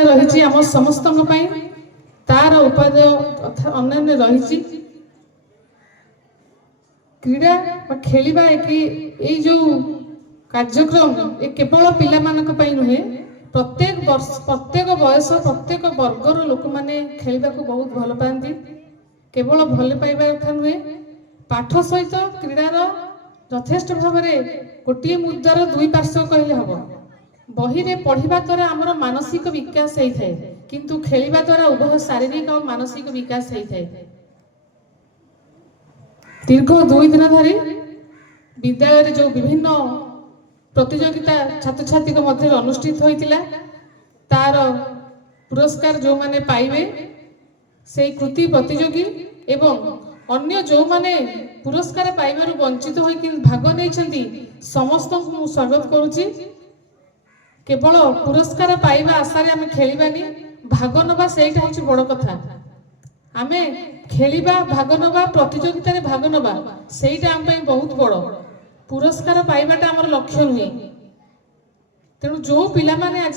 व्यवस्था रही आम समस्त तार उपादेय अन्य रही क्रीड़ा खेलिबा कि जो कार्यक्रम ये केवल पिला मानक पई नुहे प्रत्येक वर्ष प्रत्येक बयस प्रत्येक वर्गर लोक माने खेलिबा को बहुत भल पाती केवल भल पाइबा कथा नुहे पाठ सहित क्रीडार यथेष्ट भाव गोटे मुद्दार दुई पार्श्व कहले हम बही रे पढ़िबा द्वारा आमर मानसिक विकास होता है किंतु खेलिबा द्वारा उभय शारीरिक और मानसिक विकास होता है। दीर्घ 2 दिन धरी विद्यालय जो विभिन्न प्रतियोगिता छात्र छात्री मध्य अनुष्ठित होइतिला तार पुरस्कार जो माने पाइबे से कृति प्रतियोगी एवं अन्य जो माने पुरस्कार पाइबारु वंचित होई भाग नहीं समस्त को स्वागत करुची। केवल पुरस्कार पाइबा आशा रे आमे खेलिबानी भाग नबा सेटा होची बड़ कथा आमे खेलिबा भाग नबा प्रतियोगिता रे भाग नबा सेटा आम पई बहुत बड़ पुरस्कार पाइबाटा हमर लक्ष्य नुहे तेणु जो पिला माने